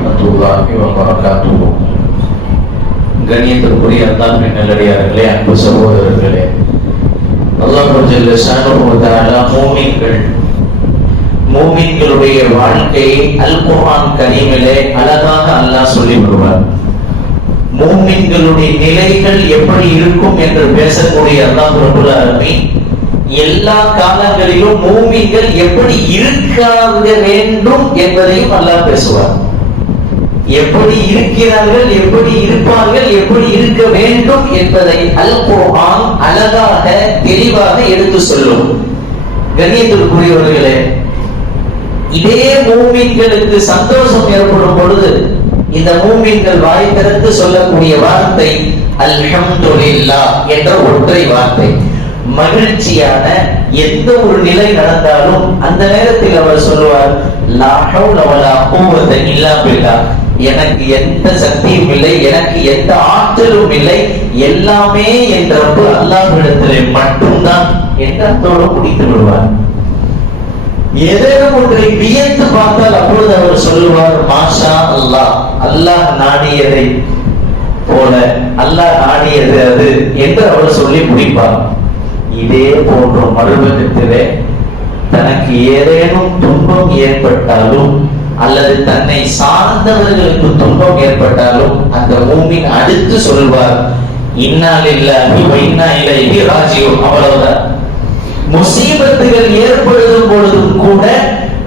அலைக்கும் வரஹ்மத்துல்லாஹி வபரகாத்துஹு கண்ணியத்திற்குரிய அல்லாஹ்வின் நல்லடியார்களே அன்பு சகோதரர்களே அல்லாஹ் ஜல்ல ஷானுஹு தஆலா மூமின்கள் மூமின்களுடைய வாழ்க்கையை அல் குர்ஆன் கரீமிலே அழகாக அல்லாஹ் சொல்லி வருவார் மூமின்களுடைய நிலைகள் எப்படி இருக்கும் என்று பேசக்கூடிய அல்லாஹ் ரபுல் ஆலமீன் எல்லா காலங்களிலும் மூமின்கள் எப்படி இருக்காக வேண்டும் என்பதையும் அல்லாஹ் பேசுவார். எப்படி இருக்கிறார்கள் எப்படி இருப்பார்கள் எப்படி இருக்க வேண்டும் என்பதை அல் குர்ஆன் அழகாக தெளிவாக எடுத்து சொல்லும். கண்ணியத்திற்குரியவர்களே இதே மூமின்களுக்கு சந்தோஷம் ஏற்படும் பொழுது இந்த மூமின்கள் வாய் திறந்து சொல்லக்கூடிய வார்த்தை அல்ஹம்துலில்லாஹ் என்ற ஒற்றை வார்த்தை. மகிழ்ச்சியான எந்த ஒரு நிலை நடந்தாலும் அந்த நேரத்தில் அவர் சொல்லுவார் லா ஹவுல வலா குவத்த இல்லா பில்லாஹ் எனக்கு எந்த சக்தியும் இல்லை எனக்கு எந்த ஆற்றலும் இல்லை. எல்லாமே என் ரப்பு மட்டும்தான் என்று அத்தோடு முடித்து விடுவார். ஏதேனும் ஒன்றை வியந்து பார்த்தால் அப்பொழுது அவர் சொல்லுவார் மாஷா அல்லாஹ் அல்லாஹ் நாடியதை போல அல்லாஹ் நாடியது அது என்று அவர் சொல்லி முடிப்பார். இதே போன்ற மறுபக்கத்திலே தனக்கு ஏதேனும் துன்பம் ஏற்பட்டாலும் அல்லது தன்னை சார்ந்தவர்களுக்கு துன்பம் ஏற்பட்டாலும் அந்த மூமின் அடுத்து சொல்வார் இன்னால் இல்லாஹி வைனா இலைஹி ராஜியோ அவ்வளவுதான். முசீபத்துகள் ஏற்படுத்தும் பொழுதும் கூட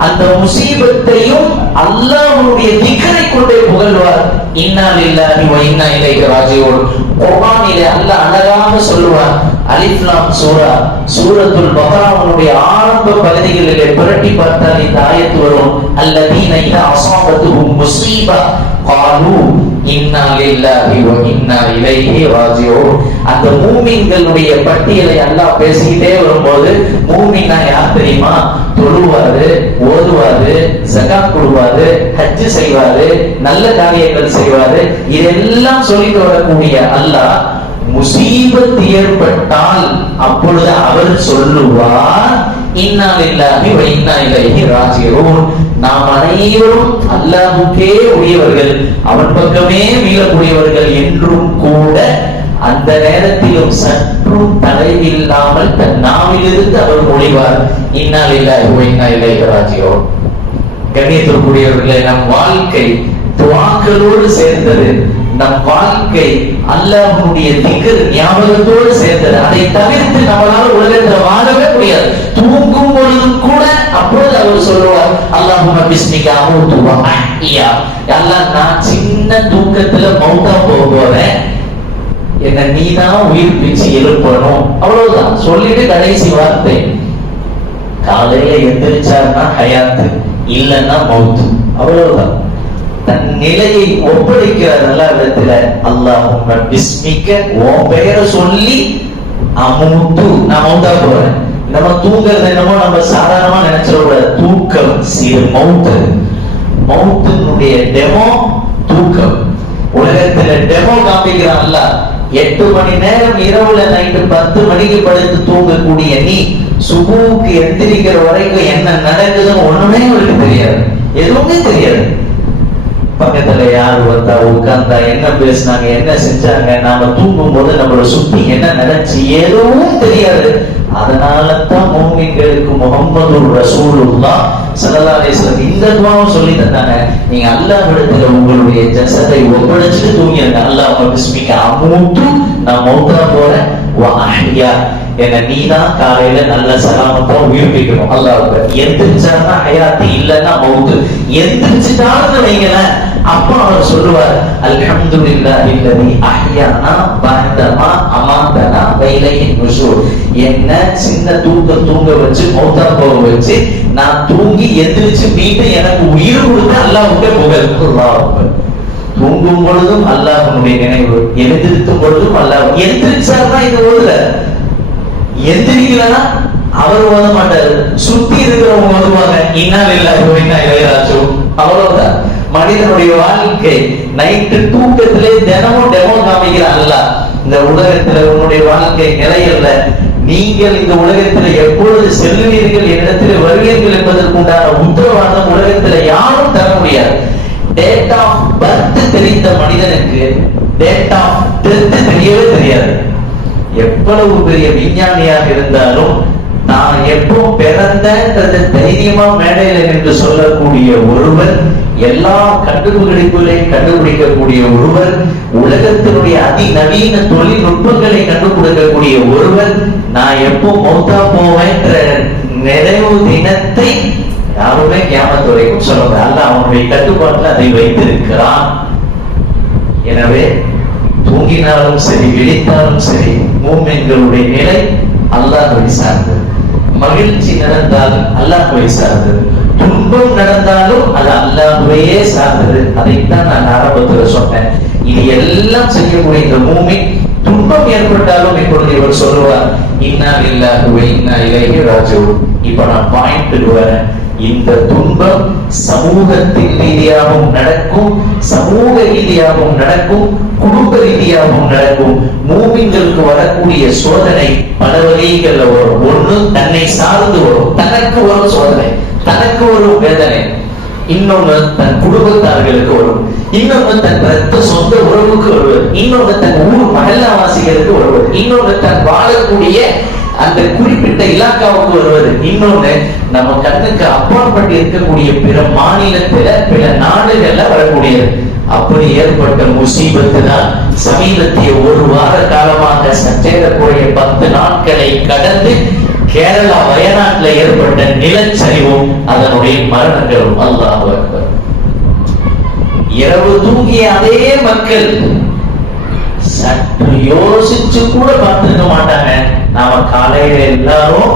அந்த முசீபத்தையும் அல்லாஹ்வுடைய திக்கரை கொண்டே புகழ்வார் இன்னால் இல்லாஹி வ இன்னா இலைஹி ராஜிஊன் குர்ஆனிலே அல்லாஹ் அழகாக சொல்வார் அலிஃப்லாம் சூரா சூரத்துல் பக்ராவுடைய ஆரம்ப பகுதிகளிலே புரட்டி பார்த்தால் இந்த ஆயத்து வரும். அல்லதீன இதா அஸாபத்துஹும் முஸீபா காலு இன்னா லில்லாஹி வ இன்னா இலைஹி ராஜிஊன். அந்த மூமின்களுடைய பட்டியலை அல்லாஹ் பேசிக்கிட்டே வரும்போது மூமின்னா யார் தெரியுமா? தொழுவாரு ஓதுவாரு ஜகாத் கொடுவாரு ஹஜ் செய்வாரு நல்ல காரியங்கள் செய்வாரு. இதெல்லாம் சொல்லிட்டு வரக்கூடிய அல்லாஹ் முசீபத்து ஏற்பட்டால் அப்பொழுது அவர் சொல்லுவார் இன்னா லில்லாஹி வ இன்னா நாம் அனைவரும் அல்லாஹுக்கே உரியவர்கள் அவன் பக்கமே மீளக்கூடியவர்கள் என்றும் கூட அந்த நேரத்திலும் சற்றும் தலைவில்லாமல் தன் நாவிலிருந்து அவர் மொழிவார் இன்னால் லில்லாஹி வ இன்னா இலைஹி ராஜிஊன். நம் வாழ்க்கை துவாக்களோடு சேர்ந்தது. நம் வாழ்க்கை அல்லாஹ்வுடைய திகர் ஞாபகத்தோடு சேர்ந்தது. அதை தவிர்த்து நம்மளால உலகத்துல வாழவே முடியாது. தூங்கும் பொழுதும் கூட அப்பொழுது அவர் சொல்லுவார் அல்லாஹும்ம பிஸ்மிகா அமூது நான் சின்ன தூக்கத்துல மௌத்தா போக போறேன் என்ன நீதான் உயிர் பிச்சு எழுப்பணும். அவ்வளவுதான். சொல்லிட்டு கடைசி வார்த்தை. காலையில எந்திரிச்சாருன்னா ஹயாத்து இல்லைன்னா மௌத்து. அவ்வளவுதான். தன் நிலையை ஒப்படைக்கிற நல்ல விதத்துல அல்லாஹ் பிஸ்மிக்க உன் பெயரை சொல்லி அமுத்து நான் மௌத்தா போறேன். நம்ம தூங்குறது என்னமோ நம்ம சாதாரணமா நினைச்சிடக்கூடாது. தூக்கம் சீர் மௌத்து மௌத்தினுடைய டெமோ தூக்கம். உலகத்துல டெமோ காமிக்கிறான் எட்டு மணி நேரம் இரவுல நைட்டு பத்து மணிக்கு படுத்து தூங்கக்கூடிய நீ சுபுவுக்கு எந்திரிக்கிற வரைக்கும் என்ன நடக்குதுன்னு ஒண்ணுமே உங்களுக்கு தெரியாது. எதுவுமே தெரியாது. பக்கத்துல யார் வந்தா உட்கார்ந்தா என்ன பேசினாங்க என்ன செஞ்சாங்க நாம தூங்கும் போது நம்மளை சுத்தி என்ன நடந்துச்சு எதுவும் தெரியாது. அதனால தான் மூமின்களுக்கு முகமது ரசூலுல்லா ஸல்லல்லாஹு இந்த துவாவும் சொல்லி தந்தாங்க. நீங்க அல்லாஹ்விடத்துல உங்களுடைய ஜசத்தை ஒப்படைச்சிட்டு தூங்கிருங்க. அல்லாஹ் பிஸ்மிக்க அமூத்து நான் மௌத்தா போறேன். என்ன நீதான் காலையில நல்ல சலாமத்தா உயிர்ப்பிக்கணும் அல்லாஹ் எந்திரிச்சாருன்னா ஹயாத்து இல்லைன்னா மௌத்து. எந்திரிச்சுட்டாருன்னு வைங்களேன். அப்ப அவர் சொல்லுவார் அல்ஹம்துலில்லாஹி அல்லதி அஹ்யானா பஅதமா அமாதனா வைலைஹி நுஷூர் என்ன சின்ன தூக்க தூங்க வச்சு மௌத்தா போக வச்சு நான் தூங்கி எந்திரிச்சு மீண்டும் எனக்கு உயிர் கொடுத்து அல்லாஹ்வுக்கு புகழ். அல்லாஹ் அக்பர். தூங்கும் பொழுதும் அல்லாஹனுடைய நினைவு. எழுந்திருக்கும் பொழுதும் அல்லாஹ் எந்திரிச்சாருன்னா இது ஓதுல. எந்திரிக்கலன்னா அவர் ஓத மாட்டாரு. சுத்தி இருக்கிறவங்க ஓதுவாங்க. இன்னால் இல்ல இன்னா இளையராஜு அவ்வளவுதான். மனிதனுடைய வாழ்க்கை நைட்டு தூக்கத்திலே தினமும் டெமோ காமிக்கிறான் அல்ல இந்த உலகத்துல உன்னுடைய வாழ்க்கை நிலையல்ல நீங்கள் இந்த உலகத்துல எப்பொழுது செல்லுவீர்கள் என்னிடத்தில் வருவீர்கள் என்பதற்கு உண்டான உத்தரவாதம் உலகத்துல யாரும் தர முடியாது. டேட் ஆஃப் பர்த் தெரிந்த மனிதனுக்கு டேட் ஆஃப் டெத் தெரியவே தெரியாது. எவ்வளவு பெரிய விஞ்ஞானியாக இருந்தாலும் நான் எப்போ பிறந்தன்றது தைரியமா மேடையில நின்று சொல்லக்கூடிய ஒருவர் எல்லா கண்டுபிடிப்புகளையும் கண்டுபிடிக்கக்கூடிய ஒருவர் உலகத்தினுடைய அதிநவீன தொழில்நுட்பங்களை கண்டுபிடிக்கக்கூடிய ஒருவர் நான் எப்போ மௌத்தா போவேன்ற நிறைவு தினத்தை யாருமே கியாமத்து வரைக்கும் சொல்ல முடியாது அல்ல அவனுடைய கட்டுப்பாட்டில் அதை வைத்திருக்கிறான். எனவே தூங்கினாலும் சரி விழித்தாலும் சரி மூமென்களுடைய நிலை அல்லாஹ்வை சார்ந்தது மகிழ்ச்சி நடந்தாலும் அல்லாஹ்வை சார்ந்தது துன்பம் நடந்தாலும் அது அல்லாஹ்வையே சார்ந்தது. அதைத்தான் நான் ஆரம்பத்துல சொன்னேன். இது எல்லாம் செய்யக்கூடிய இந்த மூமின் துன்பம் ஏற்பட்டாலும் இப்பொழுது இவர் சொல்லுவார் இன்னா இல்லாஹுவே இன்னா இலைஹி ராஜிஊன். இப்ப நான் பாயிண்ட்டுக்கு வரேன். இந்த துன்பம் சமூகத்தின் ரீதியாகவும் நடக்கும் சமூக ரீதியாகவும் நடக்கும் குடும்ப ரீதியாகவும் நடக்கும். மூமிங்களுக்கு வரக்கூடிய சோதனை பல வகைகள்ல வரும். ஒண்ணு தன்னை சார்ந்து வரும். தனக்கு ஒரு சோதனை தனக்கு ஒரு வேதனை. இன்னொன்னு தன் குடும்பத்தார்களுக்கு வரும் இன்னொன்று தன் ரத்த சொந்த உறவுக்கு வருவது இன்னொன்று தன் ஊர் மகல்லாவாசிகளுக்கு வருவது இன்னொன்று தன் வாழக்கூடிய அந்த குறிப்பிட்ட இலாக்காவுக்கு வருவது இன்னொன்னு நம்ம கண்ணுக்கு அப்பாற்பட்டு இருக்கக்கூடிய பிற மாநிலத்துல பிற நாடுகள்ல வரக்கூடியது அப்படி ஏற்பட்ட முசீபத்து தான் சமீபத்திய ஒரு வார காலமாக சற்றேறக்கூடிய பத்து நாட்களை கடந்து கேரளா வயநாட்டுல ஏற்பட்ட நிலச்சரிவும் அதனுடைய மரணங்களும் அல்லாஹ் அக்பர். இரவு தூங்கிய அதே மக்கள் சற்று யோசிச்சு கூட பார்த்திருக்க மாட்டாங்க. நாம காலையில எல்லாரும்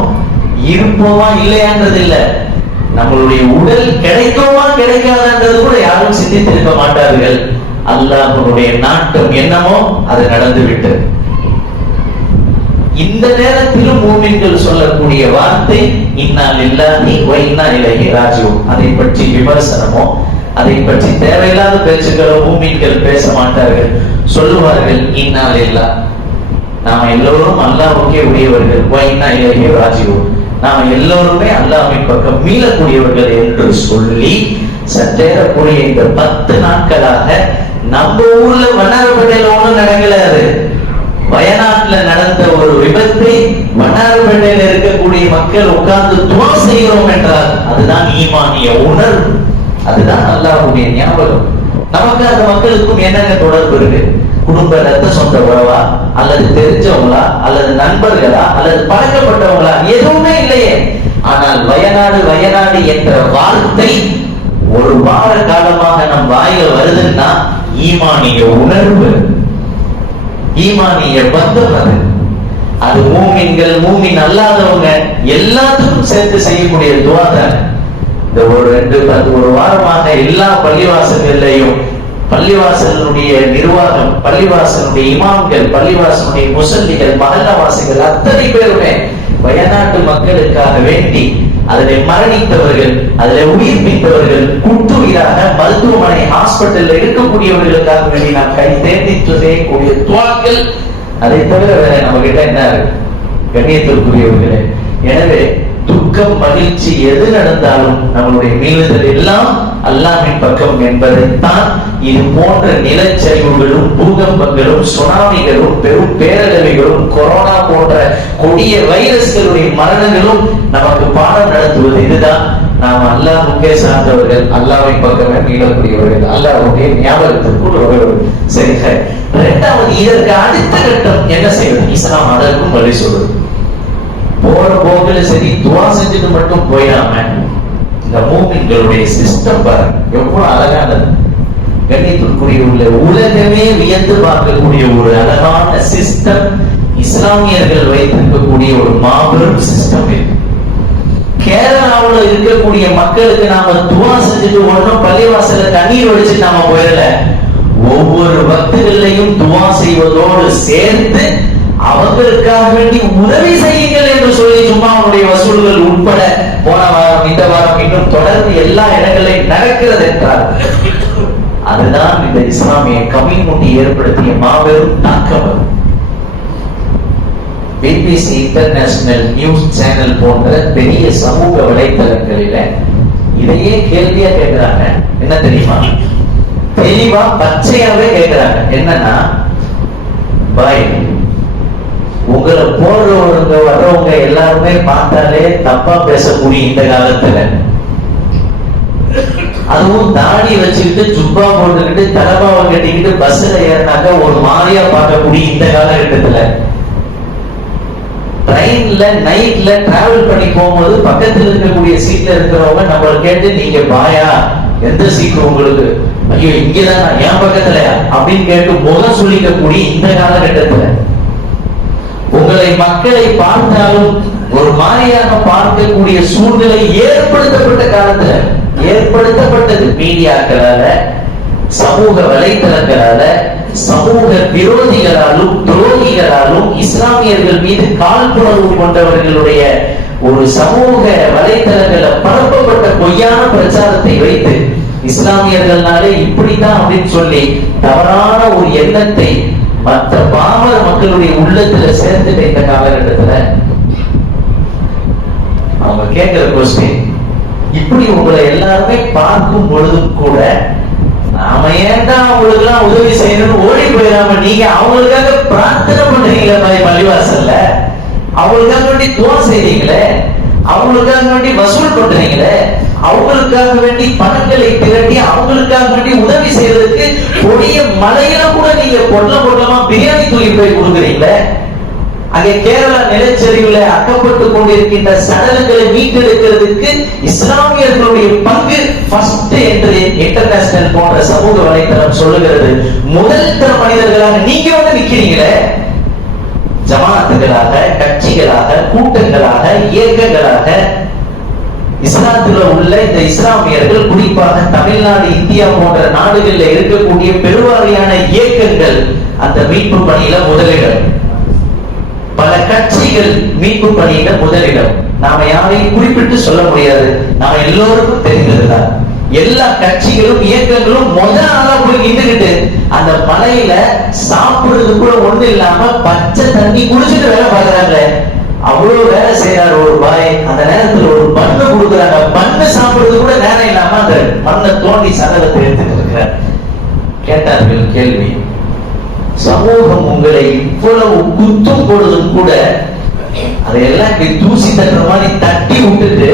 இருப்போமா இல்லையான்றது இல்ல. நம்மளுடைய உடல் கிடைக்குமா கிடைக்காதான்றது கூட யாரும் சிந்தித்திருக்க மாட்டார்கள். அல்லாஹனுடைய நாட்டம் என்னமோ அது நடந்து விட்டது இந்த நேரத்திலும் மூமின்கள் சொல்லக்கூடிய வார்த்தை இன்னால் இல்லாதி இன்னா இலகி ராஜு அதை பற்றி விமர்சனமோ அதை பற்றி தேவையில்லாத பேச்சுக்களோ மூமின்கள் பேச மாட்டார்கள். சொல்லுவார்கள் இன்னால் இல்லா நாம எல்லோரும் அல்லாவுக்கே உடையவர்கள் வைனா இலகி ராஜு நாம எல்லோருமே அல்லாஹ்வின் பக்கம் மீளக்கூடியவர்கள் என்று சொல்லி சற்றேறக்கூடிய இந்த பத்து நாட்களாக நம்ம ஊர்ல வண்ணாரப்பேட்டையில ஒண்ணும் நடக்கல அது. வயநாட்டுல நடந்த ஒரு விபத்தை வண்ணாரப்பேட்டையில இருக்கக்கூடிய மக்கள் உட்கார்ந்து துவா செய்கிறோம் என்றால் அதுதான் ஈமானிய உணர்வு. அதுதான் அல்லாஹுடைய ஞாபகம். நமக்கு அந்த மக்களுக்கும் என்னென்ன தொடர்பு இருக்கு? குடும்ப ரத்த சொந்த உறவா அல்லது தெரிஞ்சவங்களா அல்லது நண்பர்களா அல்லது பழக்கப்பட்டவங்களா? எதுவுமே இல்லையே. ஆனால் வயநாடு வயநாடு என்ற வார்த்தை ஒரு வார காலமாக நம் வாயில வருதுன்னா ஈமானிய உணர்வு. ஈமானிய பந்தம் அது. அது மூமின்கள் மூமின் அல்லாதவங்க எல்லாத்துக்கும் சேர்த்து செய்யக்கூடிய துவா இந்த ஒரு ரெண்டு பத்து ஒரு வாரமாக எல்லா பள்ளிவாசல்கள்லையும் பள்ளிவாசலுடைய நிர்வாகம் பள்ளிவாசலுடைய இமாம்கள் பள்ளிவாசலுடைய முசல்லிகள் மகல்லவாசிகள் அத்தனை பேருமே வயநாட்டு மக்களுக்காக வேண்டி அதில் மரணித்தவர்கள் அதில் உயிர்ப்பித்தவர்கள் குட்டுயிராக மருத்துவமனை ஹாஸ்பிட்டல்ல இருக்கக்கூடியவர்களுக்காக வேண்டி நாம் கை தேர்ந்திட்டு செய்யக்கூடிய துவாக்கள். அதை தவிர வேற நம்ம கிட்ட என்ன இருக்கு? கண்ணியத்திற்குரியவர்களே எனவே துக்கம் மகிழ்ச்சி எது நடந்தாலும் நம்மளுடைய மீளுதல் எல்லாம் அல்லாமின் பக்கம் என்பதைத்தான் இது போன்ற நிலச்சரிவுகளும் பூகம்பங்களும் சுனாமிகளும் பெரும் பேரழிவுகளும் கொரோனா போன்ற கொடிய வைரஸ்களுடைய மரணங்களும் நமக்கு பாடம் நடத்துவது இதுதான். நாம் அல்லாஹ்வுக்கே சார்ந்தவர்கள் அல்லாவின் பக்கமே மீளக்கூடியவர்கள் அல்லாஹ்வுடைய ஞாபகத்திற்குள் வருவர்கள் சரி இரண்டாவது இதற்கு அடுத்த கட்டம் என்ன செய்வது? இஸ்லாம் அதற்கும் வழி சொல்வது. போற போக்குல சரி துவா செஞ்சுட்டு மட்டும் போயிடாம இந்த மூமின்களுடைய சிஸ்டம் பாருங்க எவ்வளவு அழகானது கண்ணியத்திற்குரிய உள்ள உலகமே வியந்து பார்க்கக்கூடிய ஒரு அழகான சிஸ்டம் இஸ்லாமியர்கள் வைத்திருக்கக்கூடிய ஒரு மாபெரும் சிஸ்டம் இது. கேரளாவுல இருக்கக்கூடிய மக்களுக்கு நாம துவா செஞ்சுட்டு ஒன்றும் பள்ளிவாசல்ல தண்ணீர் வடிச்சு நாம போயிடல. ஒவ்வொரு பக்தர்களையும் துவா செய்வதோடு சேர்த்து அவங்களுக்காக வேண்டி உதவி செய்யுங்கள் என்று சொல்லி சும்மா அவனுடைய வசூல்கள் உட்பட போன வாரம் இந்த வாரம் இன்னும் தொடர்ந்து எல்லா இடங்களிலும் நடக்கிறது என்றார். அதுதான் இந்த இஸ்லாமிய கம்யூனிட்டி ஏற்படுத்திய மாபெரும் தாக்கம். பிபிசி இன்டர்நேஷனல் நியூஸ் சேனல் போன்ற பெரிய சமூக வலைத்தளங்களில இதையே கேள்வியா கேட்கிறாங்க. என்ன தெரியுமா? தெளிவா பச்சையாவே கேட்கிறாங்க. என்னன்னா பாய் உங்களை போடுறவங்க வர்றவங்க எல்லாருமே பார்த்தாலே தப்பா பேசக்கூடிய இந்த காலத்துல. அதுவும் தாடி வச்சுக்கிட்டு ஜுப்பா போட்டுக்கிட்டு தலபாவை கட்டிக்கிட்டு பஸ்ல ஏறினாக்க ஒரு மாதிரியா பார்க்கக்கூடிய இந்த காலகட்டத்துல. ட்ரெயின்ல நைட்ல டிராவல் பண்ணி போகும்போது பக்கத்துல இருக்கக்கூடிய சீட்ல இருக்கிறவங்க நம்மள கேட்டு நீங்க பாயா எந்த சீட் உங்களுக்கு? ஐயோ இங்கதான் என் பக்கத்துலயா? அப்படின்னு கேட்டு முகம் சொல்லிக்கக்கூடிய இந்த காலகட்டத்துல. உங்களை மக்களை பார்த்தாலும் ஒரு மாதிரியாக பார்க்கக்கூடிய சூழ்நிலை ஏற்படுத்தப்பட்ட காலத்துல ஏற்படுத்தப்பட்டது மீடியாக்களால சமூக வலைத்தளங்களால சமூக விரோதிகளாலும் துரோகிகளாலும் இஸ்லாமியர்கள் மீது காழ்ப்புணர்வு கொண்டவர்களுடைய ஒரு சமூக வலைத்தளங்கள பரப்பப்பட்ட பொய்யான பிரச்சாரத்தை வைத்து இஸ்லாமியர்கள்னாலே இப்படித்தான் அப்படின்னு சொல்லி தவறான ஒரு எண்ணத்தை மற்ற பாமர மக்களுடைய உள்ளத்துல சேர்ந்துட்டு இந்த காலகட்டத்துல அவங்க கேட்கிற கொஸ்டின் இப்படி உங்களை எல்லாருமே பார்க்கும் பொழுதும் கூட நாம ஏன்டா அவங்களுக்கு எல்லாம் உதவி செய்யணும்னு ஓடி போயிடாம நீங்க அவங்களுக்காக பிரார்த்தனை பண்றீங்களே மாதிரி பள்ளிவாசல்ல? அவங்களுக்காக வேண்டி துவா செய்றீங்களே? அவங்களுக்காக வேண்டி வசூல் பண்றீங்களே? அவங்களுக்காக வேண்டி பணங்களை திரட்டி அவங்களுக்காக வேண்டி உதவி செய்யறதுக்கு கொடிய மலையில கூட நீங்க பொட்ல கொள்ளமா பிரியாணி தூக்கி போய் கொடுக்குறீங்களே? அங்கே கேரளா நிலச்சரிவுல அக்கப்பட்டு கொண்டிருக்கின்ற சடலங்களை மீட்டெடுக்கிறதுக்கு இஸ்லாமியர்களுடைய பங்கு ஃபர்ஸ்ட் என்று இன்டர்நேஷனல் போன்ற சமூக வலைத்தளம் சொல்லுகிறது. முதல் தர மனிதர்களாக நீங்க வந்து நிக்கிறீங்களே? ஜமாத்துகளாக கட்சிகளாக கூட்டங்களாக இயக்கங்களாக இஸ்லாத்துல உள்ள இந்த இஸ்லாமியர்கள் குறிப்பாக தமிழ்நாடு இந்தியா போன்ற நாடுகளில் இருக்கக்கூடிய பெருவாரியான இயக்கங்கள் அந்த மீட்பு பணியில முதலிடம். பல கட்சிகள் மீட்பு பணியில முதலிடம். நாம யாரையும் குறிப்பிட்டு சொல்ல முடியாது. நாம எல்லோருக்கும் தெரிந்ததுதான். எல்லா கட்சிகளும் இயக்கங்களும் முத ஆளா போய் நின்றுகிட்டு அந்த மலையில சாப்பிடுறது கூட ஒண்ணு இல்லாம பச்சை தண்ணி குடிச்சிட்டு வேலை பாக்குறாங்க அவ்வளவு வேலை செய்யறாரு ஒரு பாய். அந்த நேரத்துல ஒரு மண்ணு கொடுக்குறாங்க. மண்ணு சாப்பிடுறது கூட நேரம் இல்லாம அந்த மண்ணை தோண்டி சகலத்தை எடுத்துட்டு இருக்கிறார் கேட்டார்கள் கேள்வி சமூகம் உங்களை இவ்வளவு குத்தும் பொழுதும் கூட அதையெல்லாம் இப்படி தூசி தட்டுற மாதிரி தட்டி விட்டுட்டு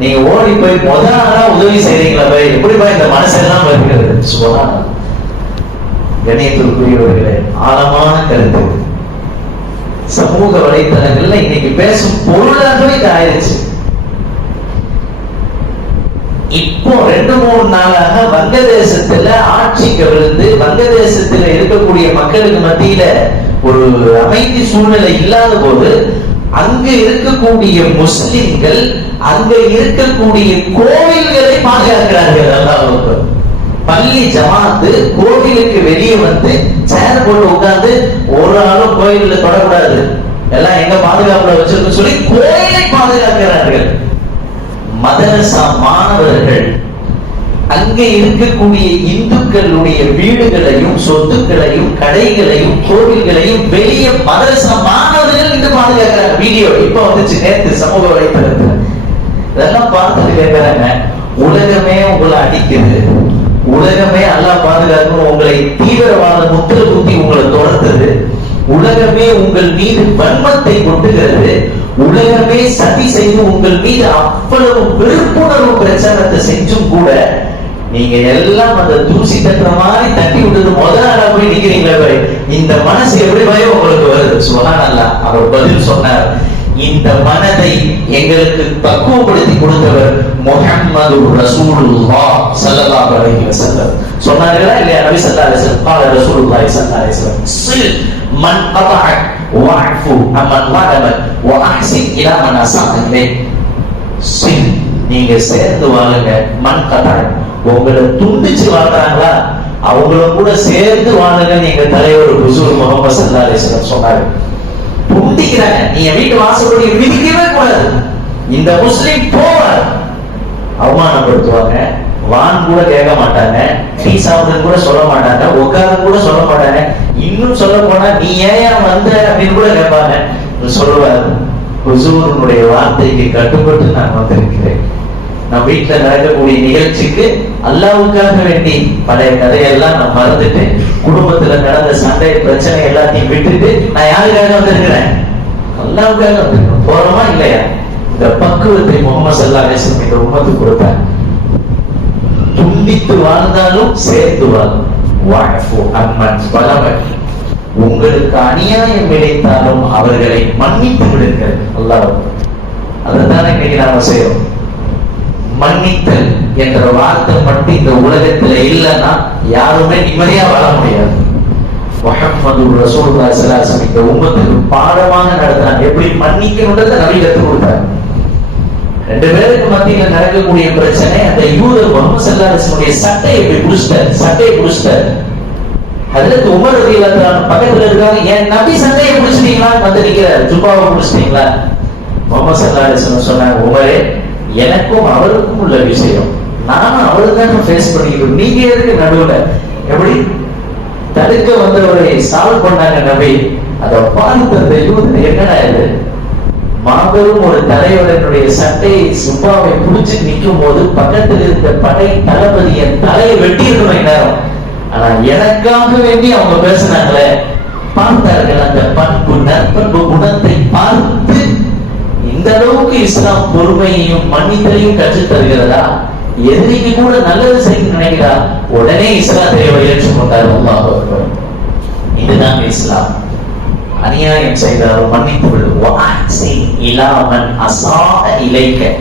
நீங்க ஓடி போய் முத நாளா உதவி செய்றீங்களா போய்? எப்படி போய் இந்த மனசெல்லாம் வருகிறது? சுபகான கணியத்திற்குரியவர்களே ஆழமான கருத்து. சமூக வலைத்தளங்கள்ல இன்னைக்கு பேசும் பொருளாகவே இது ஆயிடுச்சு இப்போ ரெண்டு மூணு நாளாக வங்கதேசத்துல ஆட்சி கவிழ்ந்து வங்கதேசத்துல இருக்கக்கூடிய மக்களுக்கு மத்தியில ஒரு அமைதி சூழ்நிலை இல்லாத போது அங்க இருக்கக்கூடிய முஸ்லிம்கள் அங்க இருக்கக்கூடிய கோவில்களை பாதுகாக்கிறார்கள் அல்லாஹ் பள்ளி ஜமாத்து கோவிலுக்கு வெளியே வந்து சேர் போட்டு உட்கார்ந்து ஒரு ஆளும் கோயில்ல தொடக்கூடாது. எல்லாம் எங்க பாதுகாப்புல வச்சிருக்கோம் சொல்லி கோயிலை பாதுகாக்கிறார்கள். மதரசா மாணவர்கள் அங்கே இருக்கக்கூடிய இந்துக்களுடைய வீடுகளையும் சொத்துக்களையும் கடைகளையும் கோவில்களையும் வெளியே மதரசா மாணவர்கள் இன்று பாதுகாக்கிறாங்க. வீடியோ இப்ப வந்துச்சு நேற்று சமூக வலைத்தளத்தில். இதெல்லாம் பார்த்துட்டு கேட்கிறாங்க உலகமே உங்களை அடிக்குது. உலகமே அல்லா பாதுகாக்கணும் உங்களை தீவிரவாத முத்திர குத்தி உங்களை தொடர்ந்தது உலகமே உங்கள் மீது வன்மத்தை கொட்டுகிறது. உலகமே சதி செய்து உங்கள் மீது அவ்வளவு விழிப்புணர்வு பிரச்சாரத்தை செஞ்சும் கூட நீங்க எல்லாம் அந்த தூசி தட்டுற மாதிரி தட்டி விட்டது முதல் நாளா போய் நிக்கிறீங்களே இந்த மனசு எப்படி பயம் உங்களுக்கு வருது? சுகான் அவர் பதில் சொன்னார். இந்த மனதை எங்களுக்கு பக்குவப்படுத்தி கொடுத்தவர் முஹம்மது ரசூலுல்லாஹ் ஸல்லல்லாஹு அலைஹி வஸல்லம் சொன்னார்களா இல்லையா நபி ஸல்லல்லாஹு அலைஹி வஸல்லம் قال ரசூலுல்லாஹி ஸல்லல்லாஹு அலைஹி வஸல்லம் சில் மன் قطعك واعفو عمن ظلمك واحسن الى من اساء اليك சில் நீங்க சேர்ந்து வாழுங்க மண் கதாய் உங்களை துண்டிச்சு வாழ்றாங்களா அவங்களும் கூட சேர்ந்து வாழுங்க நீங்க தலைவர் ஹுசூர் முகமது சல்லா அலிஸ்லாம் சொன்னாரு முந்திக்கிறாங்க நீ என் வீட்டு வாசப்படி மிதிக்கவே கூடாது. இந்த முஸ்லிம் போவார் அவமானப்படுத்துவாங்க. வான் கூட கேட்க மாட்டாங்க. டீ சாப்பிடுறது கூட சொல்ல மாட்டாங்க. உட்கார கூட சொல்ல மாட்டாங்க. இன்னும் சொல்ல போனா நீ ஏன் வந்த? அப்படின்னு கூட கேட்பாங்க. இவர் சொல்லுவார். ஹுசூரனுடைய வார்த்தைக்கு கட்டுப்பட்டு நான் வந்திருக்கிறேன். நம்ம வீட்டுல நடக்கக்கூடிய நிகழ்ச்சிக்கு அல்லாவுக்காக வேண்டி பழைய கதையெல்லாம் நான் மறந்துட்டு குடும்பத்துல நடந்த சண்டை பிரச்சனை எல்லாத்தையும் விட்டுட்டு நான் யாருக்காக வந்திருக்கிறேன்? அல்லாவுக்காக வந்திருக்கேன் போறோமா இல்லையா? இந்த பக்குவத்தை முகமது சல்லா அலிஸ்லம் இந்த உமத்து கொடுத்தார். துண்டித்து வாழ்ந்தாலும் சேர்த்து வாழும். உங்களுக்கு அநியாயம் இழைத்தாலும் அவர்களை மன்னித்து விடுங்கள். அல்லாஹ் அதுதான் இன்னைக்கு நாம செய்யறோம் மன்னித்தல் என்ற வார்த்தை மட்டும் இந்த உலகத்துல இல்லைன்னா யாருமே நிம்மதியா வாழ முடியாது. முஹம்மது ரசூலுல்லாஹி ஸல்லல்லாஹு இந்த உம்மத்துக்கு பாடமாக நடத்துறாங்க எப்படி மன்னிக்கணுன்றத நபி கற்றுக் கொடுத்தாங்க. ரெண்டு பேருக்கு மத்தியில நடக்கக்கூடிய பிரச்சனை அந்த யூதர் முகமது ஸல்லல்லாஹு சட்டை எப்படி புடிச்சிட்டார் சட்டையை புடிச்சிட்டார் ஹஜரத் உமர் ரலியல்லாஹு பக்கத்துல இருக்காங்க. ஏன் நபி சட்டையை புடிச்சிட்டீங்களா வந்து நிக்கிறார். துப்பாவை புடிச்சிட்டீங்களா முகமது சல்லாசன் சொன்னாங்க உமரே எனக்கும் அவருக்கும் உள்ள விஷயம். நானும் அவருக்காக ஃபேஸ் பண்ணிக்கிறோம் நீங்க இருக்கு நடுவுல? எப்படி? தடுக்க வந்தவரை சால்வ் பண்ணாங்க நபி. அதை பார்த்து அந்த யூதன் என்னடா இது? மாபெரும் ஒரு தலைவரனுடைய சட்டையை சுப்பாவை புடிச்சு நிற்கும் போது பக்கத்தில் இருந்த படை தளபதி என் தலையை வெட்டியிருக்கணும் இந்நேரம் ஆனா எனக்காக வேண்டி அவங்க பேசினாங்களே. பார்த்தார்கள் அந்த பண்பு நற்பண்பு குணத்தை பார்த்து இந்த அளவுக்கு இஸ்லாம் பொறுமையையும் மன்னித்தலையும் கற்றுத் தருகிறதா எதிரிக்கு கூட நல்லது செய்ய நினைக்கிறா? உடனே இஸ்லாத்தை ஏற்றுக்கொண்டார் அல்லாஹ் இதுதான் இஸ்லாம். அநியாயம் செய்தாரோ மன்னித்து விடு. வஅஹ்சின் இலைக்க.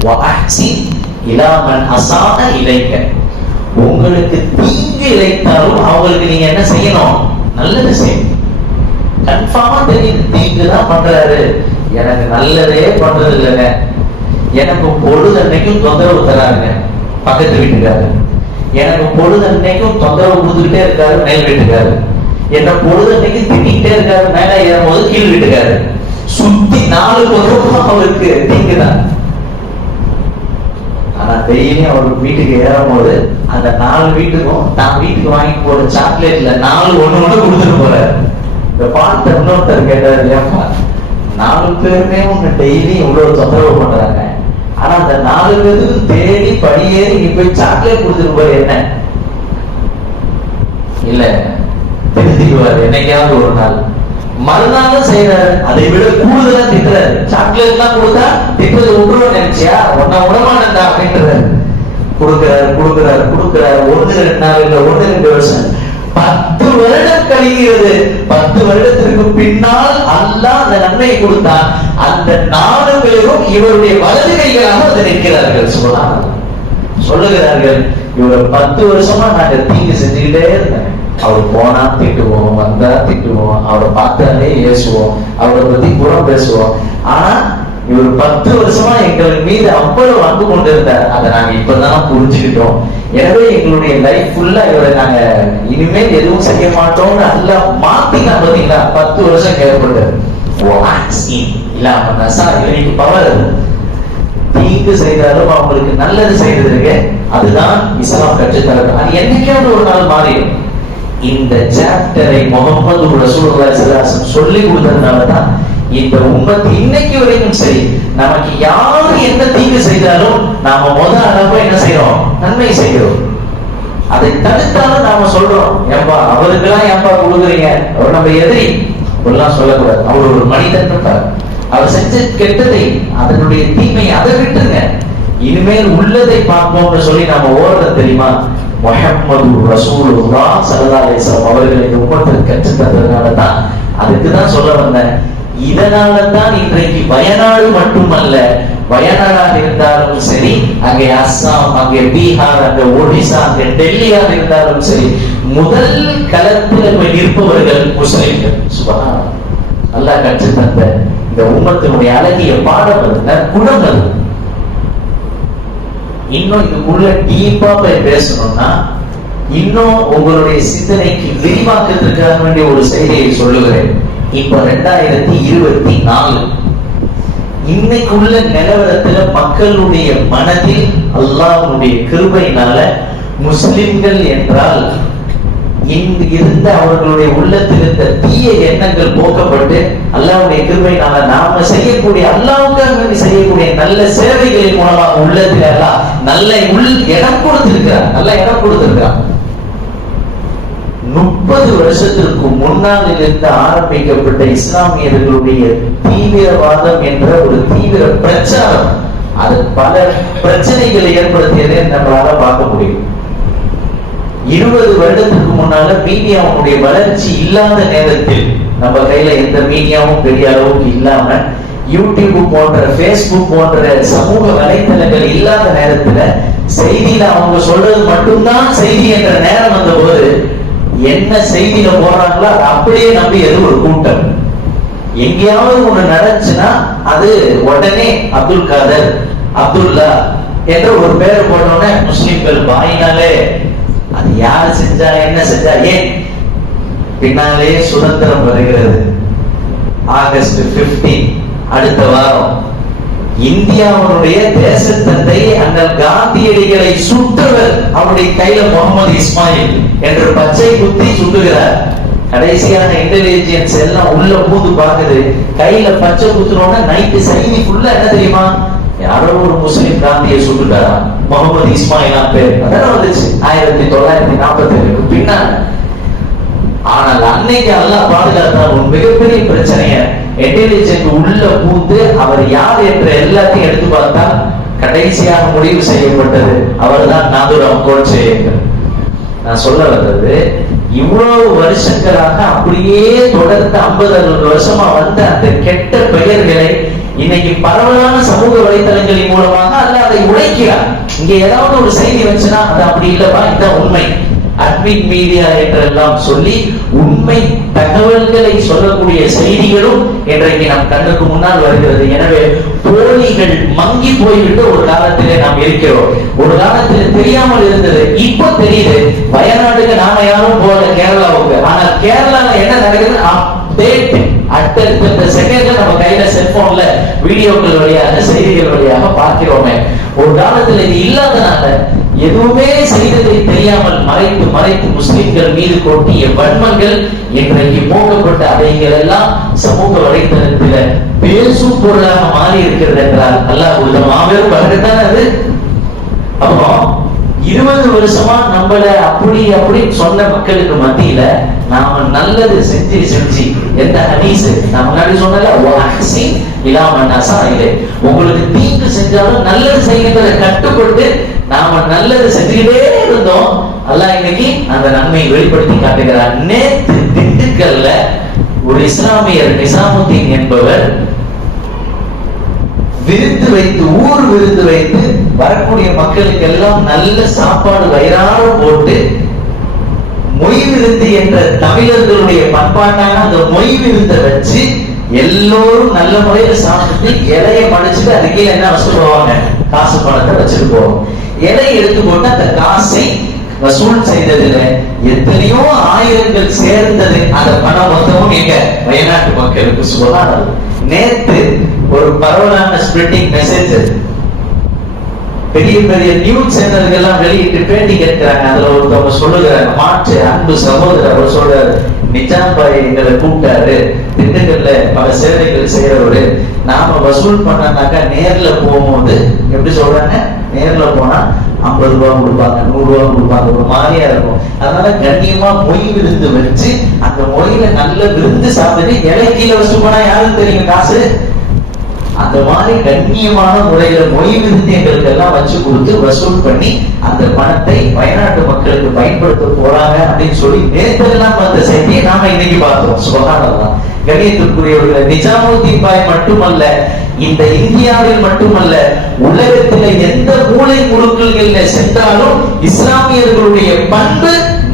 வஅஹ்சின் இலா இலைக்க. உங்களுக்கு தீங்கு இழைத்தாலும் அவங்களுக்கு நீங்க என்ன செய்யணும்? நல்லது செய்யணும். கன்ஃபார்மா தெரியுது. தீங்கு தான் பண்றாரு. எனக்கு நல்லதே பண்றது இல்லைங்க எனக்கு பொழுதன்னைக்கும் தொந்தரவு தராருங்க பக்கத்து வீட்டுக்காரு எனக்கு பொழுதன்னைக்கும் தொந்தரவு கொடுத்துக்கிட்டே இருக்காரு மேல் வீட்டுக்காரு என்ன பொழுதன்னைக்கும் திட்டிக்கிட்டே இருக்காரு மேல ஏறும்போது கீழ் வீட்டுக்காரு சுத்தி நாலு பக்கமும் அவருக்கு தீங்குதான். ஆனா டெய்லியும் அவர் வீட்டுக்கு ஏறும் போது அந்த நாலு வீட்டுக்கும் தான் வீட்டுக்கு வாங்கி போற சாக்லேட்ல நாலு ஒண்ணு ஒண்ணு கொடுத்துட்டு போறாரு. இந்த பாட்டு இன்னொருத்தர் கேட்டாரு ஏப்பா நாலு பேருமே உங்க டெய்லி இவ்வளவு தொந்தரவு பண்றாங்க. ஆனா அந்த நாலு பேருக்கு தேடி படியேறி நீ போய் சாக்லேட் கொடுத்துட்டு போய் என்ன? இல்ல திருத்திக்குவாரு என்னைக்காவது ஒரு நாள். மறுநாளும் செய்யறாரு அதை விட கூடுதலா திட்டுறாரு. சாக்லேட் எல்லாம் கொடுத்தா திட்டுறது விட்டுருவோம் நினைச்சியா? உன்ன விடமாட்டா அப்படின்றாரு. கொடுக்கிறாரு கொடுக்கிறாரு கொடுக்கிறாரு. ஒன்று ரெண்டு நாள் இல்ல ஒன்று ரெண்டு வருஷம். பத்து வருடம் கழிகிறது. பத்து வருடத்திற்கு பின்னால் அல்லாஹ் அந்த நன்மையை கொடுத்தார். அந்த நாலு பேரும் இவருடைய வலது கைகளாக வந்து நிற்கிறார்கள். சொல்லலாம் சொல்லுகிறார்கள் இவரை பத்து வருஷமா நாங்க தீங்கு செஞ்சுக்கிட்டே இருந்தேன். அவர் போனா திட்டுவோம் வந்தா திட்டுவோம். அவரை பார்த்தாலே ஏசுவோம். அவரை பத்தி புறம் பேசுவோம். ஆனா இவர் பத்து வருஷமா எங்கள் மீது அவ்வளவு அன்பு கொண்டிருந்தார். அதை நாங்க இப்பதான் புரிஞ்சுக்கிட்டோம். எனவே எங்களுடைய லைஃப் ஃபுல்லா இவரை நாங்க இனிமேல் எதுவும் செய்ய மாட்டோம்னு நல்லா மாத்தினா பாத்தீங்கன்னா பத்து வருஷம் கேட்கப்பட்டது இல்லாம நசா இவனுக்கு பவர் அது. தீங்கு செய்தாலும் அவங்களுக்கு நல்லது செய்திருக்கு அதுதான் இஸ்லாம் கற்றுத்தரது. அது என்னைக்காவது ஒரு நாள் மாறிடும். இந்த சாப்டரை முகமது ரசூலுல்லாஹி சொல்லி கொடுத்ததுனால தான் இந்த உம்மத்து இன்னைக்கு வரைக்கும் சரி. நமக்கு யாரு என்ன தீங்கு செய்தாலும் நாம முத அளவு என்ன செய்யறோம் நன்மை செய்கிறோம். அதை தடுத்தாலும் நாம சொல்றோம் ஏன்பா அவருக்கெல்லாம் ஏன்பா கொடுக்குறீங்க? அவர் நம்ம எதிரி. அப்படிலாம் சொல்லக்கூடாது. அவர் ஒரு மனிதன் அவர் செஞ்ச கெட்டதை அதனுடைய தீமை அதை விட்டுருங்க. இனிமேல் உள்ளதை பார்ப்போம்னு சொல்லி நாம ஓடுறது தெரியுமா? முகமது ரசூலுல்லாஹ் ஸல்லல்லாஹு அலைஹி வஸல்லம் அவர்கள் இந்த அதுக்குதான் கற்றுத் தந்ததுனால தான் அதுக்கு தான் சொல்ல வந்தேன். இதனால தான் இன்றைக்கு வயநாடு மட்டுமல்ல வயநாடாக இருந்தாலும் சரி அங்கே அஸ்ஸாம் அங்கே பீகார் அங்கே ஒடிசா அங்கே டெல்லியாக இருந்தாலும் சரி முதல் களத்தில் போய் நிற்பவர்கள் முஸ்லிம்கள். சுபஹானல்லாஹ் அல்லாஹ் கற்றுத் தந்த இந்த உம்மத்தினுடைய அழகிய பாடம் அது நற்குணம் அது இன்னும் இதுக்குள்ள டீப்பா போய் பேசணும்னா இன்னும் உங்களுடைய சிந்தனைக்கு விரிவாக்கத்திற்காக வேண்டிய ஒரு செய்தியை சொல்லுகிறேன். இப்போ ரெண்டாயிரத்தி இருபத்தி நாலு. இன்னைக்குள்ள நிலவரத்துல மக்களுடைய மனதில் அல்லாஹ்வுடைய கிருபையினால முஸ்லிம்கள் என்றால் இங்கு இருந்த அவர்களுடைய உள்ளத்தில் இருந்த தீய எண்ணங்கள் போக்கப்பட்டு அல்லாவுடைய கிருபையினால நாம செய்யக்கூடிய அல்லாவுக்காக செய்யக்கூடிய நல்ல சேவைகளின் மூலமாக உள்ளத்தில் எல்லாம் நல்ல உள் இடம் கொடுத்திருக்கிறார். நல்ல இடம் கொடுத்திருக்கிறார். முப்பது வருஷத்திற்கு முன்னால் இருந்து ஆரம்பிக்கப்பட்ட இஸ்லாமியர்களுடைய தீவிரவாதம் என்ற ஒரு தீவிர பிரச்சாரம். அது பல பிரச்சனைகளை ஏற்படுத்தியதை நம்மளால பார்க்க முடியும். இருபது வருடத்துக்கு முன்னால மீடியாவுடைய வளர்ச்சி இல்லாத நேரத்தில் நம்ம கையில எந்த மீடியாவும் பெரிய அளவுக்கு இல்லாம யூடியூப் போன்ற ஃபேஸ்புக் போன்ற சமூக வலைத்தளங்கள் இல்லாத நேரத்துல செய்தியில அவங்க சொல்றது மட்டும்தான் செய்தி என்ற நேரம் வந்த போது என்ன செய்தியில போடுறாங்களோ அதை அப்படியே நம்பியது ஒரு கூட்டம். எங்கேயாவது ஒண்ணு நடந்துச்சுன்னா அது உடனே அப்துல் காதர் அப்துல்லா என்ற ஒரு பேர் போட்டோன்னே முஸ்லிம்கள் வாயினாலே அது யார் செஞ்சா என்ன செஞ்சா ஏன்? பின்னாலே சுதந்திரம் வருகிறது. ஆகஸ்ட் 15 அடுத்த வாரம். இந்தியாவுடைய தேசத்தந்தை அண்ணல் காந்தியடிகளை சுட்டவர் அவருடைய கையில முகமது இஸ்மாயில் என்று பச்சை குத்தி சுட்டுகிறார். கடைசியான இன்டெலிஜென்ஸ் எல்லாம் உள்ள பூந்து பாக்குது கையில பச்சை குத்துனோட நைட்டு சைனி ஃபுல்லா என்ன தெரியுமா? யாரோ ஒரு முஸ்லிம் காந்தியை சுட்டுட்டாரா? முகமது இஸ்மாயிலா பேர். அதான் வந்துச்சு. ஆயிரத்தி தொள்ளாயிரத்தி நாற்பத்தி ஏழுக்கு பின்னால். ஆனால் அன்னைக்கு அல்லா பாதுகாத்த ஒரு மிகப்பெரிய பிரச்சனைய இன்டெலிஜென்ட் உள்ள பூந்து அவர் யார் என்ற எல்லாத்தையும் எடுத்து பார்த்தா கடைசியாக முடிவு செய்யப்பட்டது. அவர்தான் நாதுராம் கோட்சே நான் சொல்ல வந்தது இவ்வளவு வருஷங்களாக அப்படியே தொடர்ந்து ஐம்பது அறுபது வருஷமா வந்த அந்த கெட்ட பெயர்களை இன்னைக்கு பரவலான சமூக வலைத்தளங்களின் மூலமாக அல்ல அதை உடைக்கிறார். இங்க ஏதாவது ஒரு செய்தி வச்சுன்னா அது அப்படி இல்லப்பா இதுதான் உண்மை. அட்மின் மீடியா என்றெல்லாம் சொல்லி உண்மை தகவல்களை சொல்லக்கூடிய செய்திகளும் இன்றைக்கு நம் கண்ணுக்கு முன்னால் வருகிறது. எனவே போலிகள் மங்கி போய்விட்டு ஒரு காலத்திலே நாம் இருக்கிறோம். ஒரு காலத்தில் தெரியாமல் இருந்தது இப்போ தெரியுது. வயநாடுக்கு நாம யாரும் போல கேரளாவுக்கு. ஆனால் கேரளால என்ன நடக்குது? அப்டேட் அடுத்த செகண்ட்ல நம்ம கையில செல்போன்ல வீடியோக்கள் வழியாக செய்திகள் வழியாக பார்க்கிறோமே. ஒரு காலத்துல இது இல்லாதனால எதுவுமே செய்ததை தெரியாமல் மறைத்து மறைத்து முஸ்லிம்கள் மீது கொட்டிய வன்மங்கள் இன்றைக்கு போகப்பட்ட அதைகள் எல்லாம் சமூக வலைத்தளத்தில் பேசும் பொருளாக மாறி இருக்கிறது என்றால் அல்லாஹ் உள்ள மாபெரும் பகத்தான அது? அப்போ இருபது வருஷமா நம்மள அப்படி அப்படி சொன்ன மக்களுக்கு மத்தியில நாம நல்லது செஞ்சு செஞ்சு எந்த ஹதீஸ்? நான் முன்னாடி சொன்னல வாசி இல்லாம நசா உங்களுக்கு தீங்கு செஞ்சாலும் நல்லது செய்கின்றதை கட்டுப்பட்டு நாம நல்லது செஞ்சுக்கிட்டே இருந்தோம். அல்லாஹ் இன்னைக்கு அந்த நன்மையை வெளிப்படுத்தி காட்டுகிறார். நேத்து திண்டுக்கல்ல ஒரு இஸ்லாமியர் நிசாமுத்தீன் என்பவர் விருந்து வைத்து ஊர் விருந்து வைத்து வரக்கூடிய மக்களுக்கு எல்லாம் நல்ல சாப்பாடு வயிறார போட்டு மொய் விருந்து என்ற தமிழர்களுடைய பண்பாட்டான அந்த மொய் விருந்தை வச்சு எல்லோரும் நல்ல முறையில சாப்பிட்டு இலைய மடிச்சுட்டு அதுக்கே என்ன வசூல் போவாங்க? காசு பணத்தை வச்சிருப்போம் எதை எடுத்து போட்டு அந்த காசை வசூல் செய்ததுல எத்தனையோ ஆயிரங்கள் சேர்ந்தது. அந்த பணம் மொத்தமும் எங்க? வயநாட்டு மக்களுக்கு சுகாதாரம். நேத்து ஒரு பரவலான ஸ்பிரிட்டிங் மெசேஜ் பெரிய பெரிய நியூஸ் சேனல்கள் எல்லாம் வெளியிட்டு பேட்டி கேட்கிறாங்க. அதுல ஒருத்தவங்க சொல்லுகிறாங்க மாற்று அன்பு சகோதரர் அவர் சொல்றாரு. நிஜாம் பாய் எங்களை கூப்பிட்டாரு. திண்டுக்கல்ல பல சேவைகள் செய்யறவரு நாம வசூல் பண்ணனாக்கா நேர்ல போகும்போது. எப்படி சொல்றாங்க? நேர்ல போனா ஐம்பது ரூபாய் கொடுப்பாங்க நூறு ரூபாய் கொடுப்பாங்க ஒரு மாதிரியா இருக்கும். அதனால கண்ணியமா மொய் விருந்து வச்சு அந்த மொயில நல்ல விருந்து சாப்பிட்டு இலை கீழே வச்சு போனா யாருக்கு தெரியும் காசு? அந்த மாதிரி கண்ணியமான முறையில மொழி விருந்து எங்களுக்கு எல்லாம் வச்சு கொடுத்து வசூல் பண்ணி அந்த பணத்தை வயநாட்டு மக்களுக்கு பயன்படுத்த போறாங்க அப்படின்னு சொல்லி நேர்த்தெல்லாம் பார்த்த செய்தியை நாம இன்னைக்கு பார்த்தோம். சுபகானதான் கணியத்திற்குரியவர்கள் நிஜாமுதீன் பாய் மட்டுமல்ல இந்த இந்தியாவில் மட்டுமல்ல உலகத்துல எந்த மூளை முழுக்கல்கள்ல சென்றாலும் இஸ்லாமியர்களுடைய பண்பு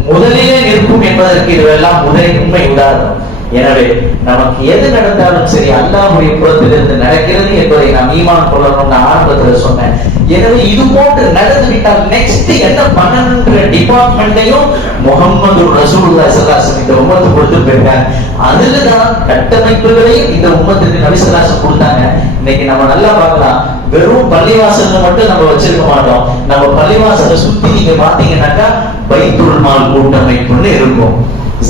முதலிலே நிற்கும் என்பதற்கு இதுவெல்லாம் முதல் உண்மை உதாரணம் எனவே நமக்கு எது நடந்தாலும் சரி அல்லாஹுடைய புறத்திலிருந்து நடக்கிறது என்பதை நான் ஈமான் கொள்ளணும்னு ஆரம்பத்துல சொன்னேன். எனவே இது போன்று நடந்து விட்டால் நெக்ஸ்ட் என்ன பண்ணணுன்ற டிபார்ட்மெண்ட்டையும் முகமது ரசூல்லா ஸல்லல்லாஹு இந்த உமத்து கொடுத்து போயிருக்காங்க. அதுல தான் கட்டமைப்புகளையும் இந்த உமத்துக்கு நபி கொடுத்தாங்க. இன்னைக்கு நம்ம நல்லா பார்க்கலாம். வெறும் பள்ளிவாசல் மட்டும் நம்ம வச்சிருக்க மாட்டோம். நம்ம பள்ளிவாசலை சுத்தி நீங்க பாத்தீங்கன்னாக்கா பைத்துல் மால் கூட்டமைப்புன்னு இருக்கும்.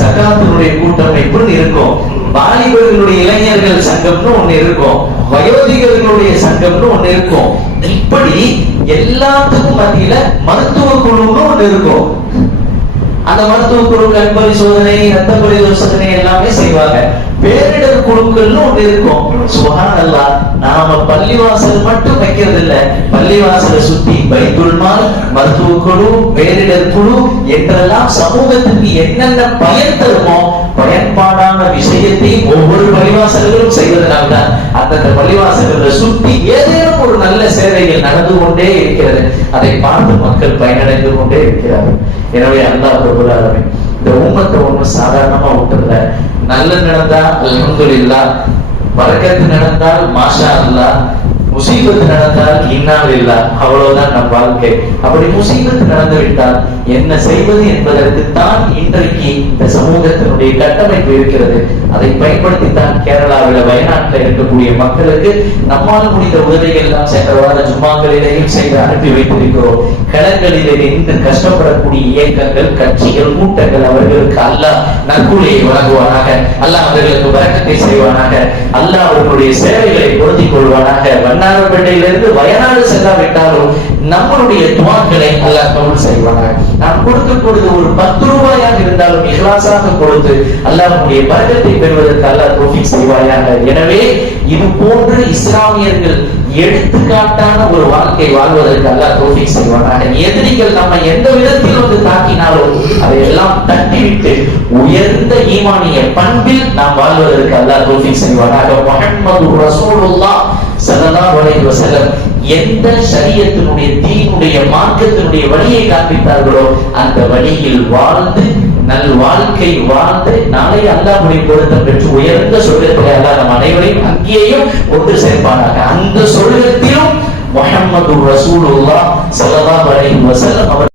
சகாத்தினுடைய கூட்டமைப்புன்னு இருக்கும்? வாலிபர்களுடைய இளைஞர்கள் சங்கம்னு ஒண்ணு இருக்கும். வயோதிகர்களுடைய சங்கம்னு ஒண்ணு இருக்கும். இப்படி எல்லாத்துக்கும் மத்தியில மருத்துவ குழுன்னு ஒண்ணு இருக்கும். அந்த மருத்துவ குழு கண் பரிசோதனை ரத்த பரிசோதனை எல்லாமே செய்வாங்க. பேரிடர் குழுக்கள்னு ஒண்ணு இருக்கும். சுகான் அல்லா நாம பள்ளிவாசல் மட்டும் வைக்கிறது இல்ல பள்ளிவாசலை சுத்தி பைத்துல்மால் மருத்துவ குழு பேரிடர் குழு என்றெல்லாம் சமூகத்துக்கு என்னென்ன பயன் தருமோ பயன்பாடான விஷயத்தை ஒவ்வொரு பள்ளிவாசல்களும் செய்வதனால்தான் அந்தந்த பள்ளிவாசல்களை சுற்றி ஏதேனும் ஒரு நல்ல சேவைகள் நடந்து கொண்டே இருக்கிறது. அதை பார்த்து மக்கள் பயனடைந்து கொண்டே இருக்கிறார்கள். எனவே அல்லாஹ் ரபுல் இந்த உம்மத்தை ஒண்ணும் சாதாரணமா விட்டுறல. நல்ல நடந்தா அல்ஹம்துலில்லாஹ் பரக்கத்து நடந்தால் மாஷா அல்லா முசீபத்து நடந்தால் இன்னால் இல்லா அவ்வளவுதான் நம் வாழ்க்கை. அப்படி முசீபத்து நடந்து விட்டால் என்ன செய்வது என்பதற்கு தான் இன்றைக்கு இந்த சமூகத்தினுடைய கட்டமைப்பு இருக்கிறது. அதை பயன்படுத்தித்தான் கேரளாவில் வயநாட்டில் இருக்கக்கூடிய மக்களுக்கு நம்மால் முடிந்த உதவிகள் எல்லாம் சென்ற வார ஜும்மாக்களிலேயும் செய்து அனுப்பி வைத்திருக்கிறோம். களங்களிலே நின்று கஷ்டப்படக்கூடிய இயக்கங்கள் கட்சிகள் கூட்டங்கள் அவர்களுக்கு அல்லாஹ் நற்கூலியை வழங்குவானாக அல்லாஹ் அவர்களுக்கு வரக்கத்தை செய்வானாக அல்லாஹ் அவர்களுடைய சேவைகளை பொருத்திக் கொள்வானாக வண்ணாரப்பேட்டையிலிருந்து வயநாடு செல்லாவிட்டாலும் நம்மளுடைய துவாக்களை அல்லாஹ் கபூல் செய்வாங்க. நாம் கொடுக்கக்கூடியது ஒரு பத்து ரூபாயாக இருந்தாலும் இஹ்லாஸாக கொடுத்து அல்லாஹ்வுடைய பரக்கத்தை பெறுவதற்கு அல்லாஹ் தௌஃபீக் செய்வாயாக. எனவே இது போன்று இஸ்லாமியர்கள் எடுத்துக்காட்டான ஒரு வாழ்க்கை வாழ்வதற்கு அல்லாஹ் தௌஃபீக் செய்வானாக. எதிரிகள் நம்ம எந்த விதத்தில் வந்து தாக்கினாலும் அதையெல்லாம் தட்டிவிட்டு உயர்ந்த ஈமானிய பண்பில் நாம் வாழ்வதற்கு அல்லாஹ் தௌஃபீக் செய்வானாக. முஹம்மது ரசூலுல்லாஹ் ஸல்லல்லாஹு அலைஹி வஸல்லம் எந்த ஷரியத்தினுடைய தீனுடைய மார்க்கத்தினுடைய வழியை காண்பித்தார்களோ அந்த வழியில் வாழ்ந்து நல் வாழ்க்கை வாழ்ந்து நாளை அல்லாஹுடைய பொருத்தம் பெற்று உயர்ந்த சொர்க்கத்திலே அல்லாஹ் நம் அனைவரையும் அங்கேயும் ஒன்று சேர்ப்பானாக. அந்த சொர்க்கத்திலும் முகமது ரசூலுல்லா ஸல்லல்லாஹு அலைஹி வஸல்லம் அவர்